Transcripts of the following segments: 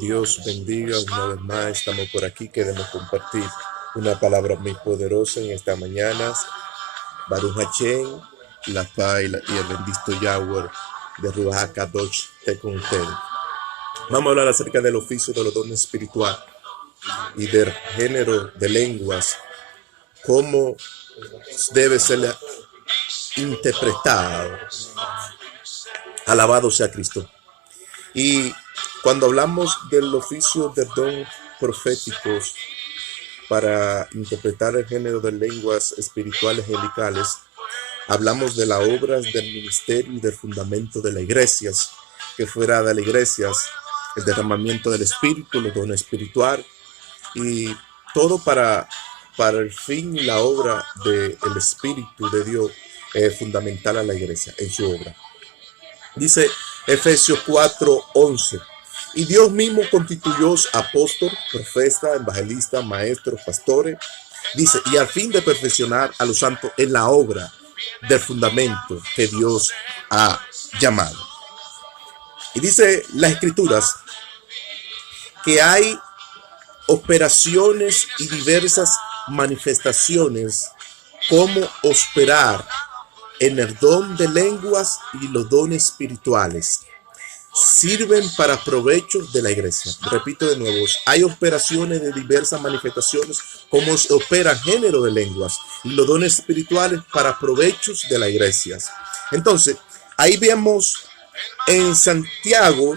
Dios bendiga una vez más. Estamos por aquí. Queremos compartir una palabra muy poderosa en esta mañana. Baruch Hashem, la paz y el bendito Yahweh de Ruach HaKadosh esté con ustedes. Vamos a hablar acerca del oficio de los dones espirituales y del género de lenguas, cómo debe ser interpretado. Alabado sea Cristo. Y cuando hablamos del oficio de don proféticos para interpretar el género de lenguas espirituales angelicales, hablamos de las obras del ministerio y del fundamento de las iglesias, que fuera de las iglesias el derramamiento del Espíritu, los dones espirituales y todo para el fin y la obra del Espíritu de Dios, fundamental a la iglesia en su obra. Dice Efesios 4:11. Y Dios mismo constituyó apóstol, profeta, evangelista, maestros, pastores. Dice, y al fin de perfeccionar a los santos en la obra del fundamento que Dios ha llamado. Y dice las Escrituras que hay operaciones y diversas manifestaciones como operar en el don de lenguas y los dones espirituales. Sirven para provecho de la iglesia. Repito de nuevo, hay operaciones de diversas manifestaciones como se opera género de lenguas y los dones espirituales para provechos de la iglesia. Entonces, ahí vemos en Santiago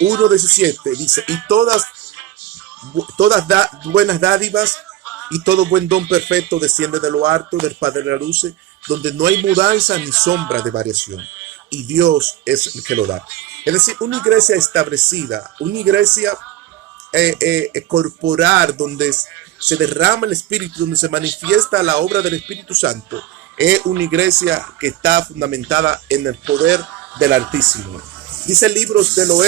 1:17, dice, y todas buenas dádivas y todo buen don perfecto desciende de lo alto del Padre de la luz, donde no hay mudanza ni sombra de variación. Y Dios es el que lo da. Es decir, una iglesia establecida, una iglesia corporal, donde se derrama el Espíritu, donde se manifiesta la obra del Espíritu Santo, es una iglesia que está fundamentada en el poder del Altísimo. Dice el libro de los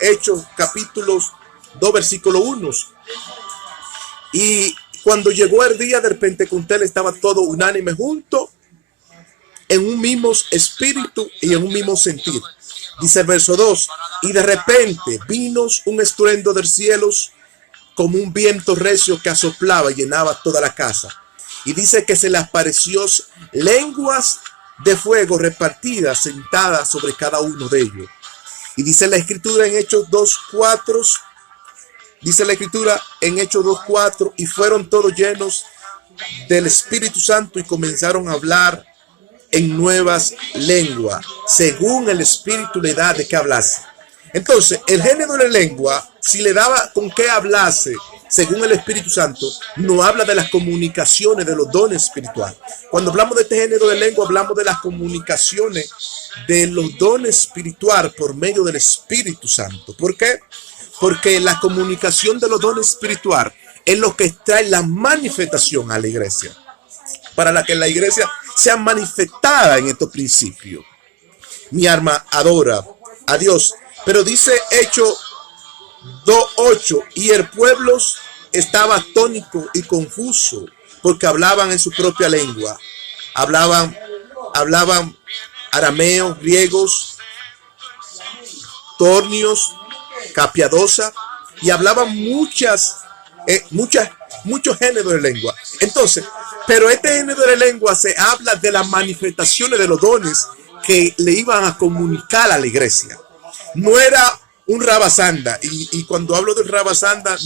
Hechos capítulos 2, versículo 1. Y cuando llegó el día del Pentecostés, estaba todo unánime junto en un mismo espíritu y en un mismo sentir. Dice el verso 2, y de repente vino un estruendo del cielo como un viento recio que asoplaba y llenaba toda la casa. Y dice que se les apareció lenguas de fuego repartidas, sentadas sobre cada uno de ellos. Y dice la Escritura en Hechos 2:4, dice la Escritura en Hechos 2:4, y fueron todos llenos del Espíritu Santo y comenzaron a hablar en nuevas lenguas, según el Espíritu le da de qué hablase. Entonces, el género de lengua, si le daba con qué hablase, según el Espíritu Santo, no habla de las comunicaciones de los dones espirituales. Cuando hablamos de este género de lengua, hablamos de las comunicaciones de los dones espirituales por medio del Espíritu Santo. ¿Por qué? Porque la comunicación de los dones espirituales es lo que trae la manifestación a la iglesia, para la que la iglesia sea manifestada en estos principios. Mi alma adora a Dios. Pero dice Hechos 2:8, y el pueblo estaba atónito y confuso porque hablaban en su propia lengua. Hablaban arameos, griegos, tornios, capiadosa, y hablaban muchos géneros de lengua. Entonces, pero este género de lengua se habla de las manifestaciones de los dones que le iban a comunicar a la iglesia. No era un rabasanda, y cuando hablo de rabasanda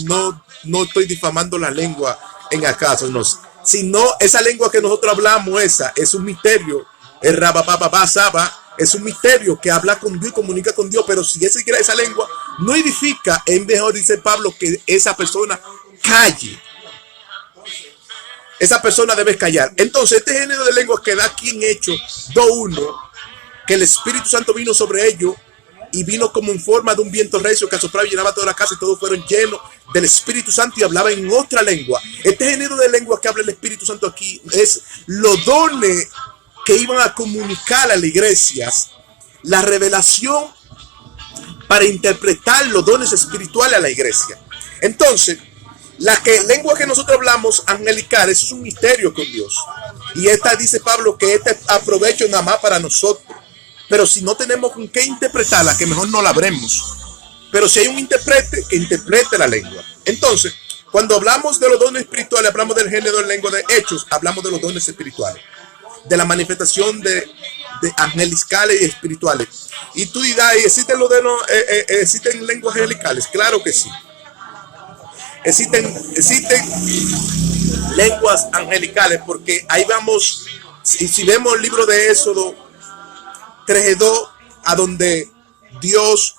no estoy difamando la lengua en acaso, no, sino esa lengua que nosotros hablamos, esa es un misterio. El rabapapapá saba es un misterio que habla con Dios, comunica con Dios, pero si esa lengua no edifica, es mejor, dice Pablo, que esa persona calle. Esa persona debe callar. Entonces, este género de lenguas que da aquí en Hechos 2:1, que el Espíritu Santo vino sobre ellos y vino como en forma de un viento recio que asoplaba y llenaba toda la casa, y todos fueron llenos del Espíritu Santo y hablaban en otra lengua. Este género de lenguas que habla el Espíritu Santo aquí es los dones que iban a comunicar a las iglesias, la revelación para interpretar los dones espirituales a la iglesia. Entonces, la lengua que nosotros hablamos angelical, eso es un misterio con Dios. Y esta dice Pablo que este aprovecho nada más para nosotros. Pero si no tenemos con qué interpretarla, que mejor no la hablemos. Pero si hay un intérprete, que interprete la lengua. Entonces, cuando hablamos de los dones espirituales, hablamos del género de lengua de Hechos, hablamos de los dones espirituales, de la manifestación de angelicales y espirituales. Y tú dirás, ¿existen existen lenguas angelicales? Claro que sí. Existen lenguas angelicales, porque ahí vamos, si vemos el libro de Éxodo 3:2, a donde Dios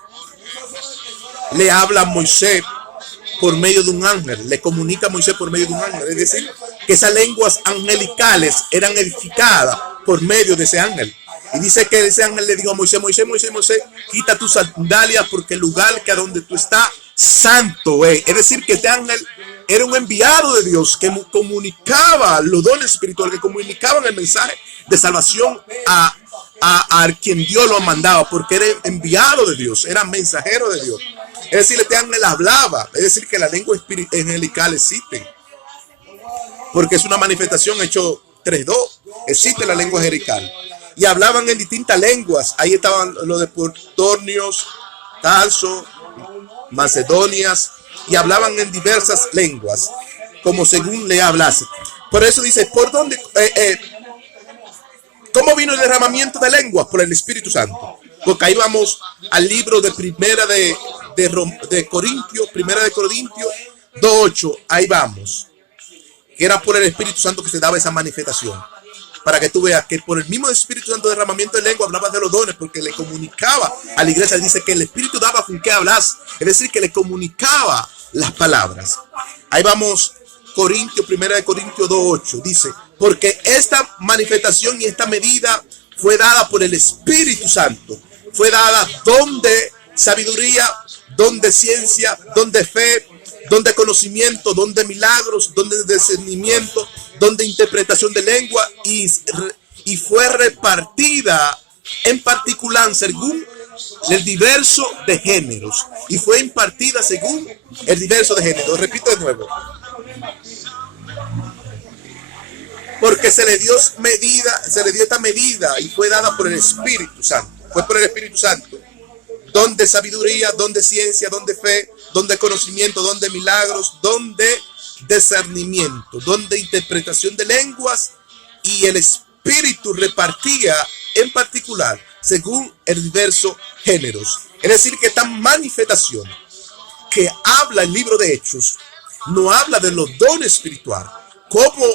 le habla a Moisés por medio de un ángel, le comunica a Moisés por medio de un ángel. Es decir, que esas lenguas angelicales eran edificadas por medio de ese ángel. Y dice que ese ángel le dijo a Moisés, Moisés, quita tus sandalias porque el lugar que a donde tú estás, santo es. Es decir, que este ángel era un enviado de Dios que comunicaba los dones espirituales, que comunicaban el mensaje de salvación a quien Dios lo mandaba, porque era enviado de Dios, era mensajero de Dios. Es decir, este ángel hablaba. Es decir, que las lenguas angelicales existen, porque es una manifestación. Hecho 3:2, existe la lengua angelical. Y hablaban en distintas lenguas. Ahí estaban los de Portornios, Tarso, Macedonias, y hablaban en diversas lenguas, como según le hablase. Por eso dice, ¿por dónde? ¿Cómo vino el derramamiento de lenguas? Por el Espíritu Santo. Porque ahí vamos al libro de Primera de Corintios 2:8. Ahí vamos. Que era por el Espíritu Santo que se daba esa manifestación. Para que tú veas que por el mismo Espíritu Santo derramamiento de lengua hablaba de los dones, porque le comunicaba a la iglesia. Dice que el Espíritu daba con qué hablas. Es decir, que le comunicaba las palabras. Ahí vamos, Primera de Corintios 2:8. Dice, porque esta manifestación y esta medida fue dada por el Espíritu Santo. Fue dada don de sabiduría, don de ciencia, don de fe, don de conocimiento, don de milagros, don de discernimiento, don de interpretación de lengua, y fue repartida en particular según el diverso de géneros. Y fue impartida según el diverso de géneros. Repito de nuevo. Porque se le dio esta medida y fue dada por el Espíritu Santo. Fue por el Espíritu Santo. Don de sabiduría, don de ciencia, don de fe, don de conocimiento, don de milagros, don de discernimiento, don de interpretación de lenguas, y el Espíritu repartía en particular según el diverso géneros. Es decir, que esta manifestación que habla el libro de Hechos no habla de los dones espirituales, cómo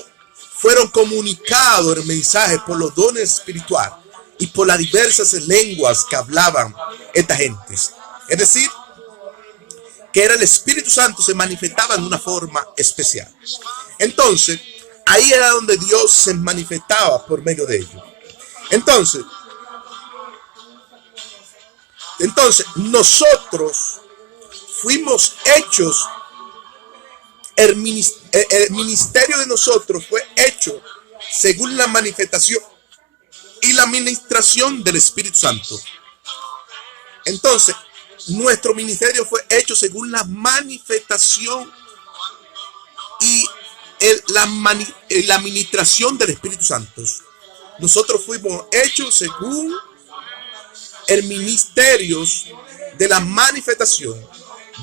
fueron comunicados el mensaje por los dones espirituales y por las diversas lenguas que hablaban estas gentes. Es decir, que era el Espíritu Santo, se manifestaba en una forma especial. Entonces, ahí era donde Dios se manifestaba por medio de ellos. Entonces nosotros fuimos hechos, el ministerio de nosotros fue hecho según la manifestación y la administración del Espíritu Santo. Entonces, nuestro ministerio fue hecho según la manifestación y la administración del Espíritu Santo. Nosotros fuimos hechos según el ministerio de la manifestación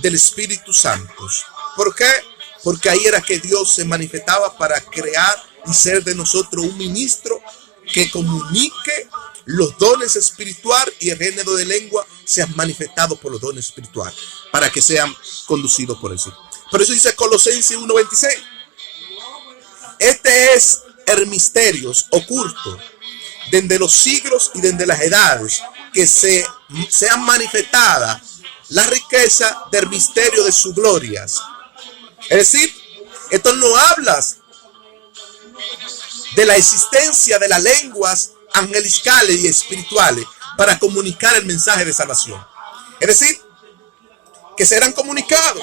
del Espíritu Santo. ¿Por qué? Porque ahí era que Dios se manifestaba para crear y ser de nosotros un ministro que comunique los dones espirituales, y el género de lengua sean manifestados por los dones espirituales para que sean conducidos por eso. Por eso dice Colosenses 1:26. Este es el misterio oculto desde los siglos y desde las edades, que sean manifestadas la riqueza del misterio de sus glorias. Es decir, esto no habla de la existencia de las lenguas angelicales y espirituales para comunicar el mensaje de salvación. Es decir, que serán comunicados.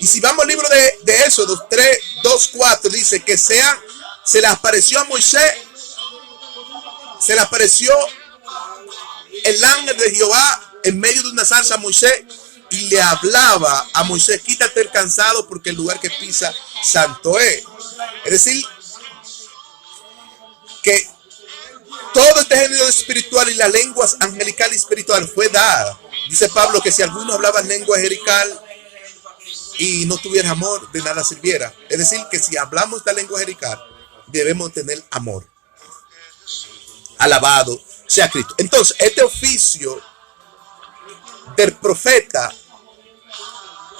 Y si vamos al libro de Éxodo 3:2-4, dice que se le apareció a Moisés, se le apareció el ángel de Jehová en medio de una zarza a Moisés, y le hablaba a Moisés: quítate el cansado porque el lugar que pisa santo es. Es decir, que todo este género espiritual y las lenguas angelical y espiritual fue dada. Dice Pablo que si alguno hablaba en lengua angelical y no tuviera amor, de nada sirviera. Es decir, que si hablamos de lengua angelical, debemos tener amor. Alabado sea Cristo. Entonces, este oficio del profeta,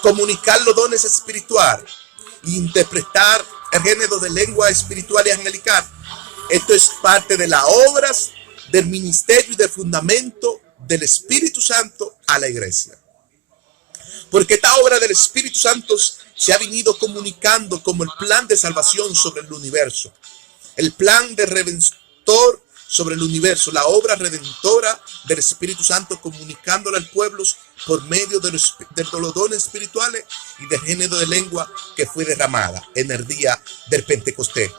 comunicar los dones espirituales e interpretar el género de lengua espiritual y angelical, esto es parte de las obras del ministerio y del fundamento del Espíritu Santo a la iglesia. Porque esta obra del Espíritu Santo se ha venido comunicando como el plan de salvación sobre el universo, el plan de redentor sobre el universo, la obra redentora del Espíritu Santo comunicándola al pueblo por medio de los dones espirituales y del género de lengua que fue derramada en el día del Pentecostés,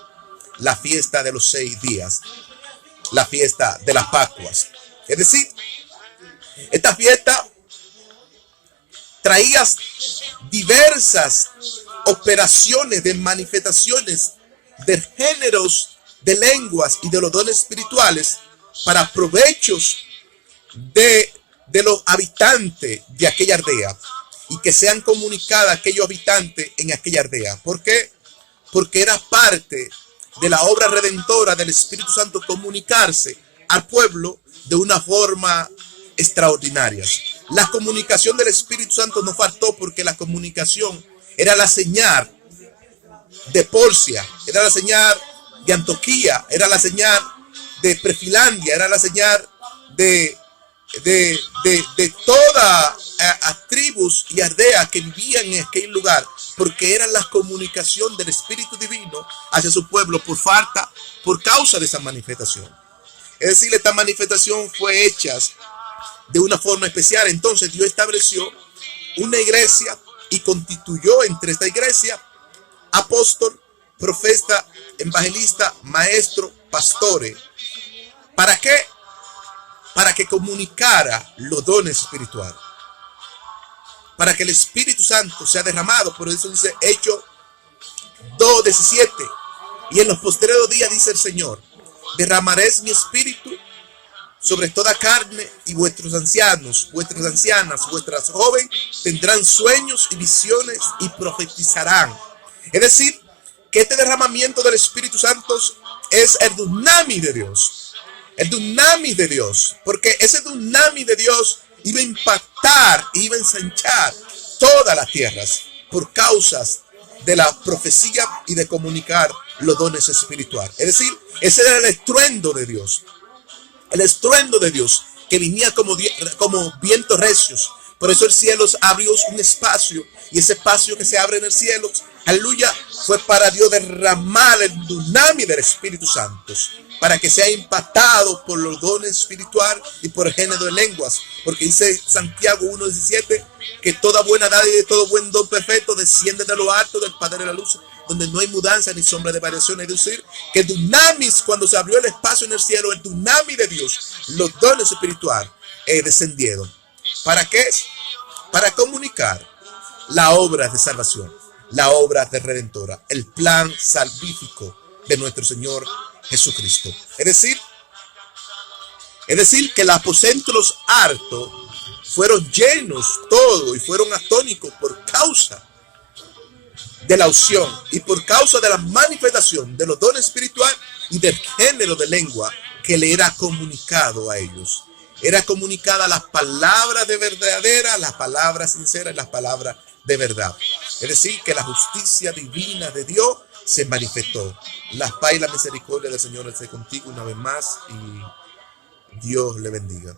la fiesta de los 6 días, la fiesta de las Pascuas. Es decir, esta fiesta traía diversas operaciones de manifestaciones de géneros de lenguas y de los dones espirituales para provechos de los habitantes de aquella aldea y que sean comunicadas a aquellos habitantes en aquella aldea. ¿Por qué? Porque era parte de la obra redentora del Espíritu Santo comunicarse al pueblo de una forma extraordinaria. La comunicación del Espíritu Santo no faltó porque la comunicación era la señal de Porcia, era la señal de Antioquía, era la señal de Prefilandia, era la señal de todas las tribus y aldeas que vivían en aquel lugar, porque era la comunicación del Espíritu Divino hacia su pueblo por causa de esa manifestación. Es decir, esta manifestación fue hecha de una forma especial. Entonces Dios estableció una iglesia y constituyó entre esta iglesia apóstol, profeta, evangelista, maestro, pastores. ¿Para qué? Para que comunicara los dones espirituales, para que el Espíritu Santo sea derramado. Por eso dice Hechos 2:17, y en los postreros días, dice el Señor, derramaré mi espíritu sobre toda carne, y vuestros ancianos, vuestras ancianas, vuestras jóvenes tendrán sueños y visiones y profetizarán. Es decir, que este derramamiento del Espíritu Santo es el dunamis de Dios. El dunamis de Dios. Porque ese dunamis de Dios iba a impactar, iba a ensanchar todas las tierras por causas de la profecía y de comunicar los dones espirituales. Es decir, ese era el estruendo de Dios. El estruendo de Dios que venía como vientos recios. Por eso el cielo abrió un espacio, y ese espacio que se abre en el cielo, aleluya, fue para Dios derramar el dunamis del Espíritu Santo, para que sea impactado por los dones espirituales y por el género de lenguas. Porque dice Santiago 1:17 que toda buena dádiva y todo buen don perfecto desciende de lo alto del Padre de la luz, donde no hay mudanza ni sombra de variación. Es decir, que el dunamis, cuando se abrió el espacio en el cielo, el dunamis de Dios, los dones espirituales descendieron. ¿Para qué? Para comunicar la obra de salvación, la obra de redentora, el plan salvífico de nuestro Señor Jesucristo. Es decir, que los apóstoles hartos fueron llenos todos y fueron atónicos por causa de la unción y por causa de la manifestación de los dones espirituales y del género de lengua que le era comunicado a ellos. Era comunicada las palabras de verdadera, las palabras sinceras y las palabras de verdad. Es decir, que la justicia divina de Dios se manifestó. La paz y la misericordia del Señor esté contigo una vez más, y Dios le bendiga.